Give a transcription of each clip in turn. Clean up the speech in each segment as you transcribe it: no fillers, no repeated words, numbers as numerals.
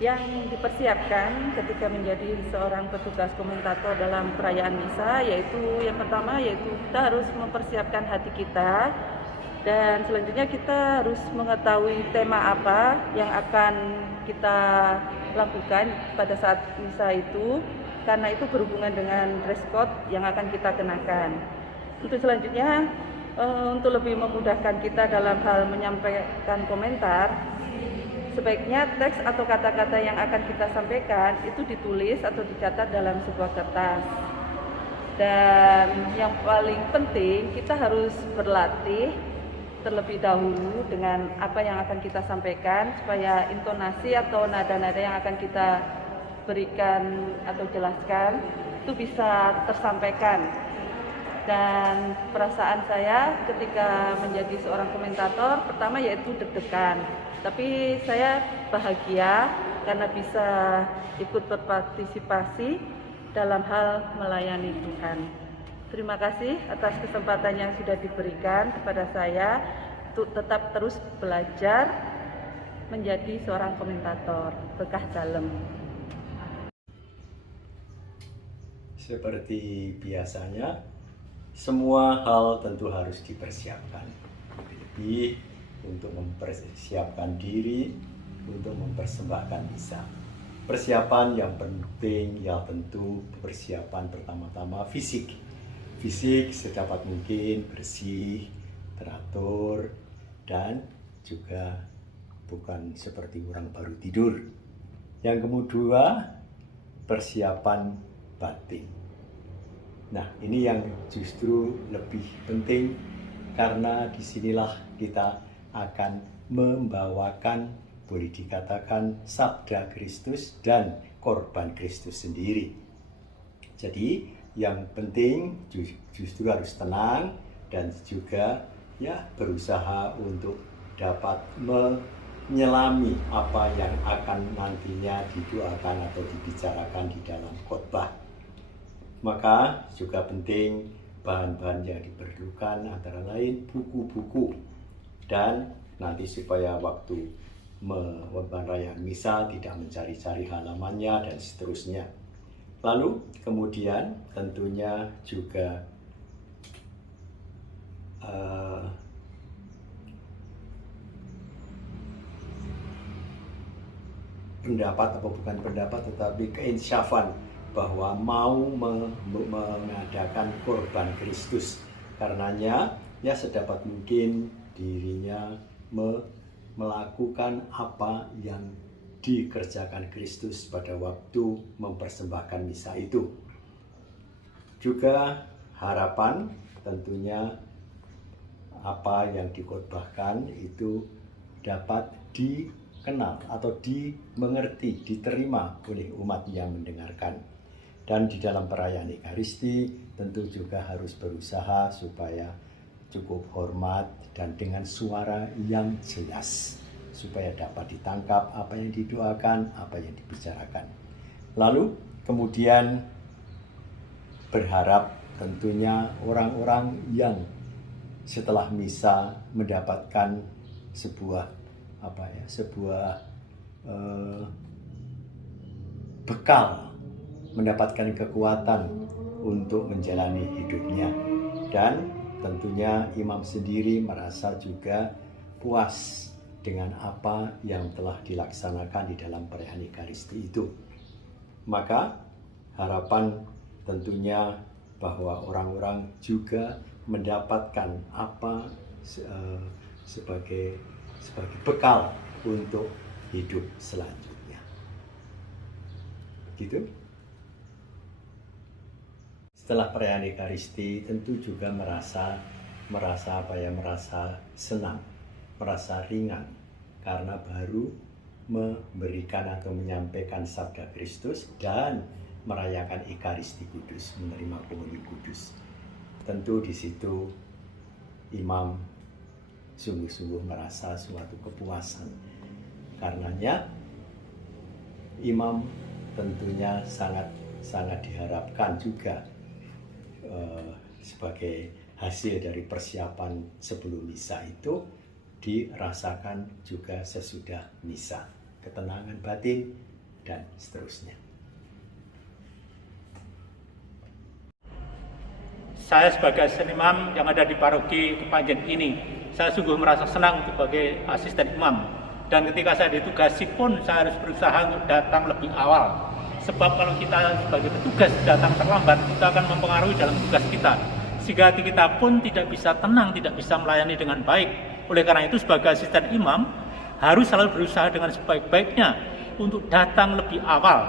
Yang dipersiapkan ketika menjadi seorang petugas komentator dalam perayaan misa yaitu yang pertama yaitu kita harus mempersiapkan hati kita, dan selanjutnya kita harus mengetahui tema apa yang akan kita lakukan pada saat misa itu, karena itu berhubungan dengan dress code yang akan kita kenakan. Untuk selanjutnya, untuk lebih memudahkan kita dalam hal menyampaikan komentar, sebaiknya teks atau kata-kata yang akan kita sampaikan itu ditulis atau dicatat dalam sebuah kertas. Dan yang paling penting, kita harus berlatih terlebih dahulu dengan apa yang akan kita sampaikan, supaya intonasi atau nada-nada yang akan kita berikan atau jelaskan itu bisa tersampaikan. Dan perasaan saya ketika menjadi seorang komentator, pertama yaitu deg-degan. Tapi saya bahagia karena bisa ikut berpartisipasi dalam hal melayani Tuhan. Terima kasih atas kesempatan yang sudah diberikan kepada saya untuk tetap terus belajar menjadi seorang komentator. Berkah dalam. Seperti biasanya, semua hal tentu harus dipersiapkan. Lebih untuk mempersiapkan diri untuk mempersembahkan misa. Persiapan yang penting ya tentu persiapan pertama-tama fisik. Fisik sedapat mungkin bersih, teratur, dan juga bukan seperti orang baru tidur. Yang kedua, persiapan batin. Nah, ini yang justru lebih penting, karena disinilah kita akan membawakan, boleh dikatakan, sabda Kristus dan korban Kristus sendiri. Jadi yang penting justru harus tenang dan juga ya berusaha untuk dapat menyelami apa yang akan nantinya didoakan atau dibicarakan di dalam khotbah. Maka juga penting bahan-bahan yang diperlukan antara lain buku-buku, dan nanti supaya waktu merayakan misa tidak mencari-cari halamannya dan seterusnya. Lalu kemudian tentunya juga pendapat atau bukan pendapat tetapi keinsyafan bahwa mau mengadakan korban Kristus, karenanya ya sedapat mungkin dirinya melakukan apa yang dikerjakan Kristus pada waktu mempersembahkan misa itu. Juga harapan tentunya apa yang dikhotbahkan itu dapat dikenal atau dimengerti, diterima oleh umat yang mendengarkan. Dan di dalam perayaan Ekaristi tentu juga harus berusaha supaya cukup hormat dan dengan suara yang jelas, supaya dapat ditangkap apa yang didoakan, apa yang dibicarakan. Lalu kemudian berharap tentunya orang-orang yang setelah misa mendapatkan sebuah bekal, mendapatkan kekuatan untuk menjalani hidupnya. Dan tentunya imam sendiri merasa juga puas dengan apa yang telah dilaksanakan di dalam perayaan Ekaristi itu. Maka harapan tentunya bahwa orang-orang juga mendapatkan apa sebagai bekal untuk hidup selanjutnya. Gitu. Setelah perayaan Ekaristi tentu juga merasa senang, merasa ringan, karena baru memberikan atau menyampaikan sabda Kristus dan merayakan Ekaristi Kudus, menerima komunion kudus. Tentu di situ imam sungguh-sungguh merasa suatu kepuasan. Karenanya imam tentunya sangat diharapkan juga sebagai hasil dari persiapan sebelum misa itu dirasakan juga sesudah misa. Ketenangan batin dan seterusnya. Saya sebagai asisten imam yang ada di paroki Kepanjen ini, saya sungguh merasa senang sebagai asisten imam. Dan ketika saya ditugasi pun saya harus berusaha untuk datang lebih awal. Sebab kalau kita sebagai petugas datang terlambat, kita akan mempengaruhi dalam tugas kita. Sehingga hati kita pun tidak bisa tenang, tidak bisa melayani dengan baik. Oleh karena itu sebagai asisten imam, harus selalu berusaha dengan sebaik-baiknya untuk datang lebih awal.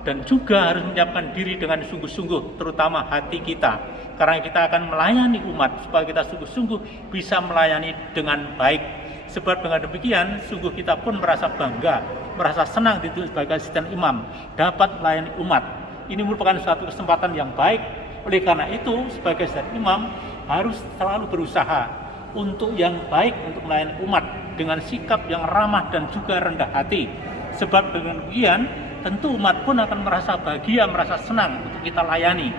Dan juga harus menyiapkan diri dengan sungguh-sungguh, terutama hati kita. Karena kita akan melayani umat, supaya kita sungguh-sungguh bisa melayani dengan baik. Sebab dengan demikian, sungguh kita pun merasa bangga, merasa senang sebagai asisten imam, dapat melayani umat. Ini merupakan suatu kesempatan yang baik. Oleh karena itu, sebagai asisten imam, harus selalu berusaha untuk yang baik untuk melayani umat, dengan sikap yang ramah dan juga rendah hati. Sebab dengan demikian, tentu umat pun akan merasa bahagia, merasa senang untuk kita layani.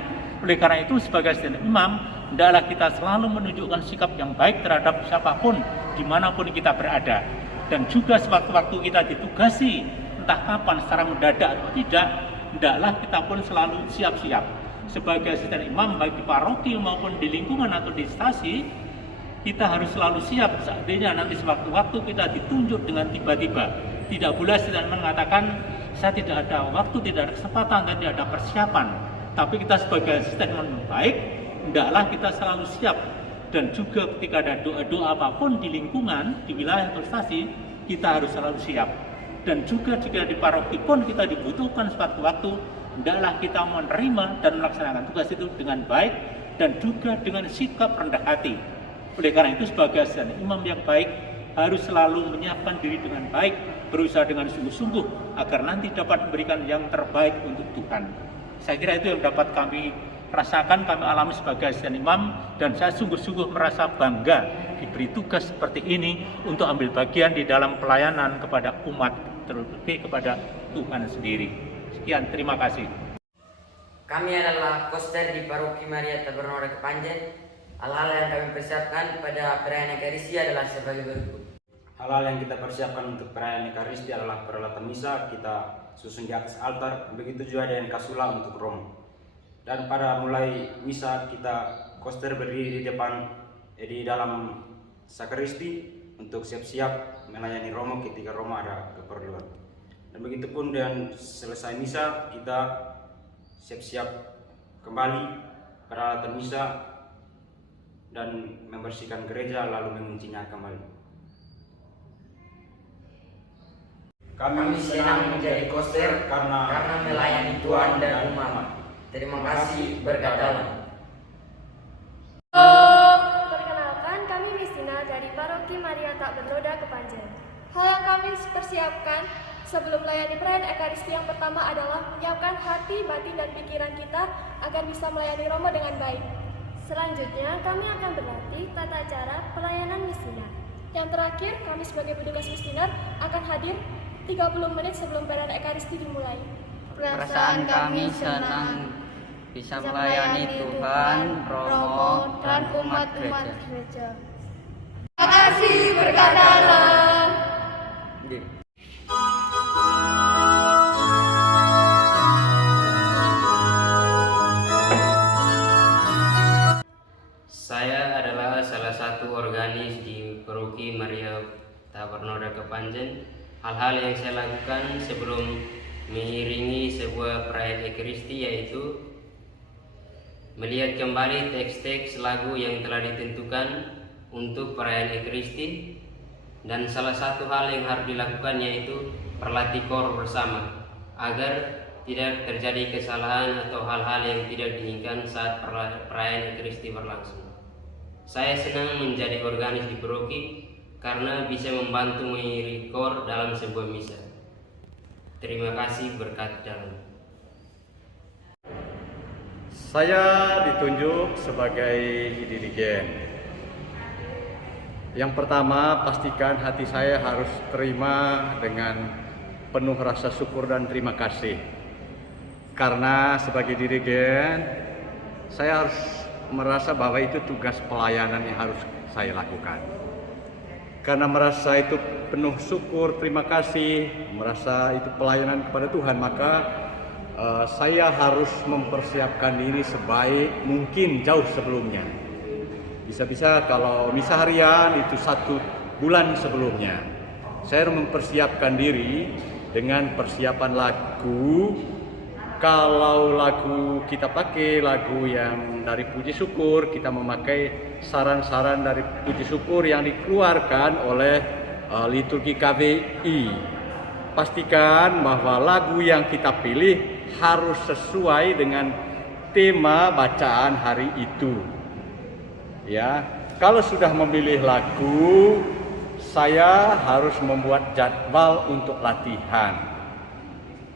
Oleh karena itu sebagai asisten imam, hendaklah kita selalu menunjukkan sikap yang baik terhadap siapapun, dimanapun kita berada. Dan juga sewaktu-waktu kita ditugasi, entah kapan secara mendadak atau tidak, hendaklah kita pun selalu siap-siap. Sebagai asisten imam, baik di paroki maupun di lingkungan atau di stasi, kita harus selalu siap seandainya nanti sewaktu-waktu kita ditunjuk dengan tiba-tiba. Tidak boleh asisten mengatakan, saya tidak ada waktu, tidak ada kesempatan, tidak ada persiapan. Tapi kita sebagai asisten yang baik, hendaklah kita selalu siap. Dan juga ketika ada doa-doa apapun di lingkungan, di wilayah atau stasi, kita harus selalu siap. Dan juga jika di paroki pun kita dibutuhkan suatu waktu, hendaklah kita menerima dan melaksanakan tugas itu dengan baik dan juga dengan sikap rendah hati. Oleh karena itu sebagai asisten imam yang baik, harus selalu menyiapkan diri dengan baik, berusaha dengan sungguh-sungguh agar nanti dapat memberikan yang terbaik untuk Tuhan. Saya kira itu yang dapat kami rasakan, kami alami sebagai asisten imam, dan saya sungguh-sungguh merasa bangga diberi tugas seperti ini untuk ambil bagian di dalam pelayanan kepada umat, terlebih kepada Tuhan sendiri. Sekian, terima kasih. Kami adalah koster di Paroki Maria Tabernaura Kepanjen. Hal-hal yang kami persiapkan pada perayaan Ekaristi adalah sebagai berikut. Hal-hal yang kita persiapkan untuk perayaan Ekaristi adalah peralatan misa kita susun di atas altar, begitu juga dengan kasula untuk romo. Dan pada mulai misa kita koster berdiri di depan di dalam sakristi untuk siap-siap melayani romo ketika romo ada keperluan. Dan begitu pun dengan selesai misa kita siap-siap kembali peralatan misa dan membersihkan gereja lalu menguncinya kembali. Kami senang menjadi koster karena melayani Tuhan dan umat. Terima kasih, berkat dalam. Perkenalkan, kami Mistina dari Paroki Maria Tak Bernoda Kepanjen. Hal yang kami persiapkan sebelum melayani perayaan Ekaristi yang pertama adalah menyiapkan hati, batin, dan pikiran kita agar bisa melayani Romo dengan baik. Selanjutnya, kami akan berlatih tata cara pelayanan Mistina. Yang terakhir, kami sebagai petugas Mistina akan hadir 30 menit sebelum perayaan Ekaristi dimulai. Perasaan kami senang bisa melayani Tuhan, Romo, dan umat gereja. Terima kasih, berkat dalam. Saya adalah salah satu organis di Paroki Maria Tabernaura Kepanjen. Hal-hal yang saya lakukan sebelum mengiringi sebuah perayaan Ekaristi yaitu melihat kembali teks-teks lagu yang telah ditentukan untuk perayaan Ekaristi, dan salah satu hal yang harus dilakukan yaitu berlatih kor bersama agar tidak terjadi kesalahan atau hal-hal yang tidak diinginkan saat perayaan Ekaristi berlangsung. Saya senang menjadi organis di paroki karena bisa membantu mengiringi kor dalam sebuah misa. Terima kasih, berkat dalam. Saya ditunjuk sebagai dirigen. Yang pertama, pastikan hati saya harus terima dengan penuh rasa syukur dan terima kasih. Karena sebagai dirigen, saya harus merasa bahwa itu tugas pelayanan yang harus saya lakukan. karena merasa itu penuh syukur, terima kasih, merasa itu pelayanan kepada Tuhan, maka saya harus mempersiapkan diri sebaik mungkin jauh sebelumnya. Bisa-bisa kalau misa harian itu 1 bulan sebelumnya. Saya harus mempersiapkan diri dengan persiapan lagu. Kalau lagu kita pakai lagu yang dari puji syukur, kita memakai saran-saran dari puji syukur yang dikeluarkan oleh liturgi KBI. Pastikan bahwa lagu yang kita pilih harus sesuai dengan tema bacaan hari itu. Ya, kalau sudah memilih lagu, saya harus membuat jadwal untuk latihan.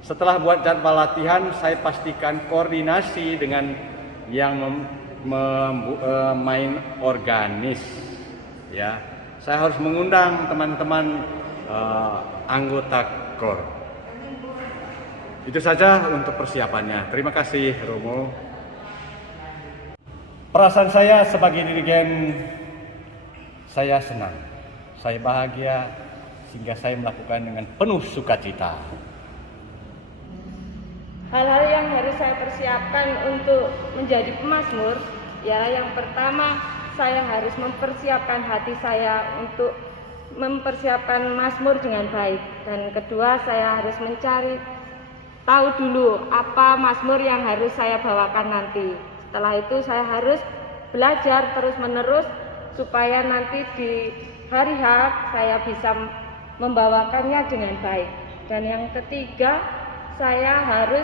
Setelah buat jadwal latihan, saya pastikan koordinasi dengan yang main organis. Ya, saya harus mengundang teman-teman anggota KOR. Itu saja untuk persiapannya. Terima kasih, Romo. Perasaan saya sebagai dirigen, saya senang, saya bahagia, sehingga saya melakukan dengan penuh sukacita. Hal-hal yang harus saya persiapkan untuk menjadi pemazmur, ya, yang pertama saya harus mempersiapkan hati saya untuk mempersiapkan mazmur dengan baik, dan kedua saya harus mencari tahu dulu apa mazmur yang harus saya bawakan nanti. Setelah itu saya harus belajar terus-menerus supaya nanti di hari H saya bisa membawakannya dengan baik. Dan yang ketiga, saya harus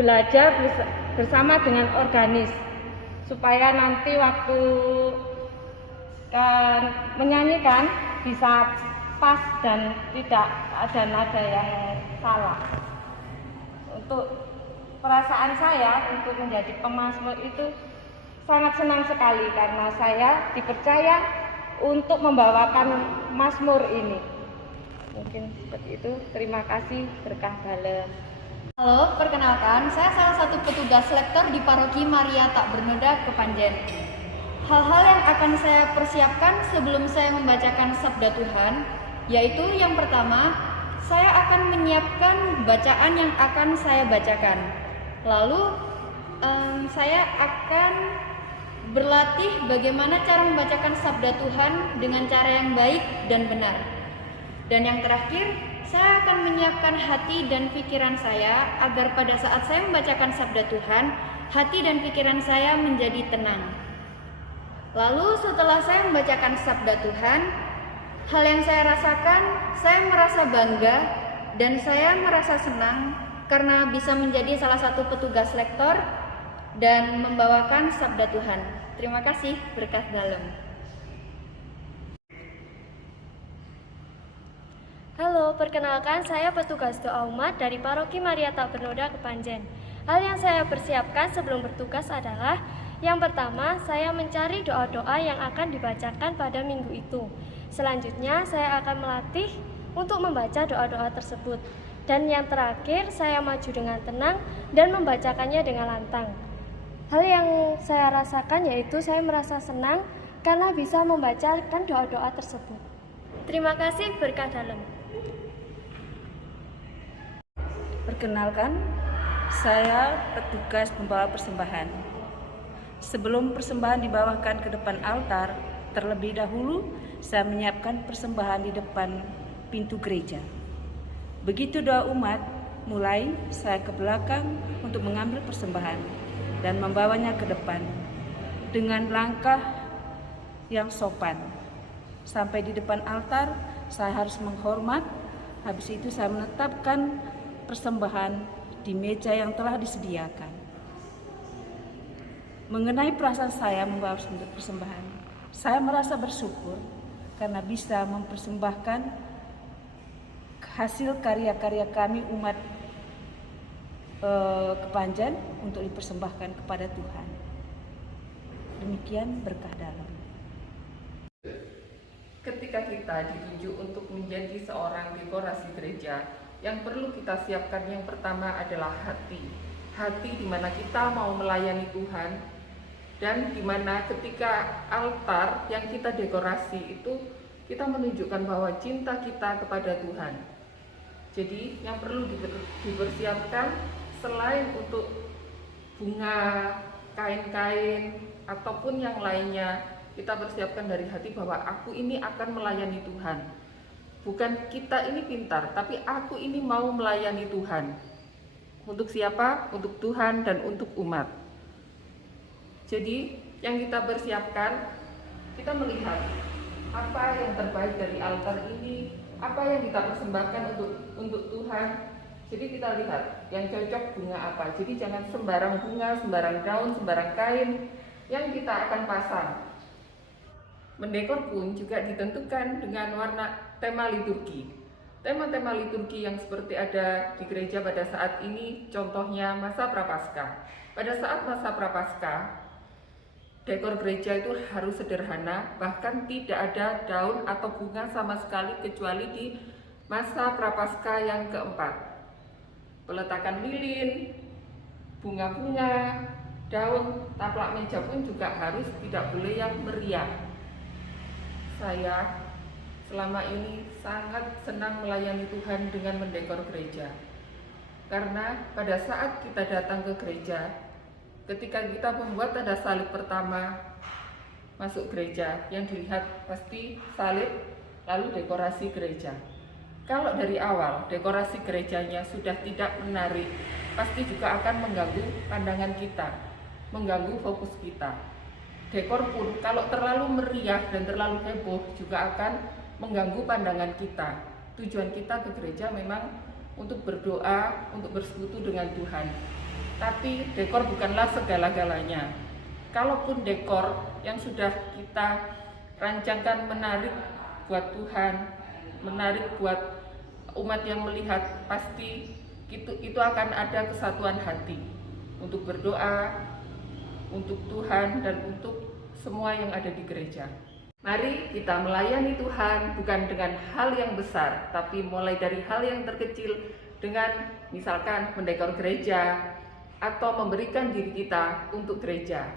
belajar bersama dengan organis supaya nanti waktu menyanyikan bisa pas dan tidak ada nada yang salah. Untuk perasaan saya untuk menjadi pemazmur itu sangat senang sekali karena saya dipercaya untuk membawakan mazmur ini. Mungkin seperti itu. Terima kasih, berkah dalam. Halo, perkenalkan, saya salah satu petugas lektor di Paroki Maria Tak Bernoda, Kepanjen. Hal-hal yang akan saya persiapkan sebelum saya membacakan Sabda Tuhan, yaitu yang pertama, saya akan menyiapkan bacaan yang akan saya bacakan. Lalu, saya akan berlatih bagaimana cara membacakan Sabda Tuhan dengan cara yang baik dan benar. Dan yang terakhir, saya akan menyiapkan hati dan pikiran saya agar pada saat saya membacakan Sabda Tuhan, hati dan pikiran saya menjadi tenang. Lalu setelah saya membacakan Sabda Tuhan, hal yang saya rasakan, saya merasa bangga dan saya merasa senang karena bisa menjadi salah satu petugas lektor dan membawakan Sabda Tuhan. Terima kasih, berkah dalam. Halo, perkenalkan saya petugas doa umat dari Paroki Maria Tak Bernoda, Kepanjen. Hal yang saya persiapkan sebelum bertugas adalah yang pertama, saya mencari doa-doa yang akan dibacakan pada minggu itu. Selanjutnya, saya akan melatih untuk membaca doa-doa tersebut. Dan yang terakhir, saya maju dengan tenang dan membacakannya dengan lantang. Hal yang saya rasakan yaitu saya merasa senang karena bisa membacakan doa-doa tersebut. Terima kasih, berkah dalam. Perkenalkan, saya petugas pembawa persembahan. Sebelum persembahan dibawakan ke depan altar, terlebih dahulu saya menyiapkan persembahan di depan pintu gereja. Begitu doa umat mulai, saya ke belakang untuk mengambil persembahan dan membawanya ke depan dengan langkah yang sopan. Sampai di depan altar, saya harus menghormat. Habis itu saya menetapkan persembahan di meja yang telah disediakan. Mengenai perasaan saya membawa persembahan, saya merasa bersyukur karena bisa mempersembahkan hasil karya-karya kami umat Kepanjen untuk dipersembahkan kepada Tuhan. Demikian berkah dalam. Ketika kita ditunjuk untuk menjadi seorang dekorasi gereja, yang perlu kita siapkan yang pertama adalah hati. Hati di mana kita mau melayani Tuhan dan di mana ketika altar yang kita dekorasi itu kita menunjukkan bahwa cinta kita kepada Tuhan. Jadi yang perlu dipersiapkan selain untuk bunga, kain-kain, ataupun yang lainnya, kita persiapkan dari hati bahwa aku ini akan melayani Tuhan. Bukan kita ini pintar, tapi aku ini mau melayani Tuhan. Untuk siapa? Untuk Tuhan dan untuk umat. Jadi yang kita persiapkan, kita melihat apa yang terbaik dari altar ini, apa yang kita persembahkan untuk Tuhan. Jadi kita lihat yang cocok bunga apa. Jadi jangan sembarang bunga, sembarang daun, sembarang kain yang kita akan pasang. Mendekor pun juga ditentukan dengan warna tema liturgi. Tema-tema liturgi yang seperti ada di gereja pada saat ini, contohnya masa Prapaskah. Pada saat masa Prapaskah, dekor gereja itu harus sederhana, bahkan tidak ada daun atau bunga sama sekali kecuali di masa Prapaskah yang keempat. Peletakan lilin, bunga-bunga, daun, taplak meja pun juga harus tidak boleh yang meriah. Saya selama ini sangat senang melayani Tuhan dengan mendekor gereja. Karena pada saat kita datang ke gereja, ketika kita membuat tanda salib pertama masuk gereja, yang dilihat pasti salib lalu dekorasi gereja. Kalau dari awal dekorasi gerejanya sudah tidak menarik, pasti juga akan mengganggu pandangan kita, mengganggu fokus kita. Dekor pun kalau terlalu meriah dan terlalu heboh juga akan mengganggu pandangan kita. Tujuan kita ke gereja memang untuk berdoa, untuk bersekutu dengan Tuhan. Tapi dekor bukanlah segala-galanya. Kalaupun dekor yang sudah kita rancangkan menarik buat Tuhan, menarik buat umat yang melihat, pasti itu akan ada kesatuan hati untuk berdoa, untuk Tuhan dan untuk semua yang ada di gereja. Mari kita melayani Tuhan bukan dengan hal yang besar, tapi mulai dari hal yang terkecil dengan misalkan mendekor gereja atau memberikan diri kita untuk gereja.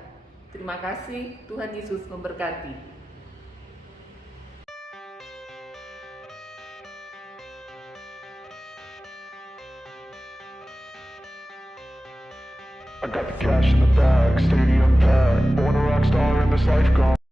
Terima kasih, Tuhan Yesus memberkati. I got the cash in the bag, stadium packed, born a rock star in this life gone.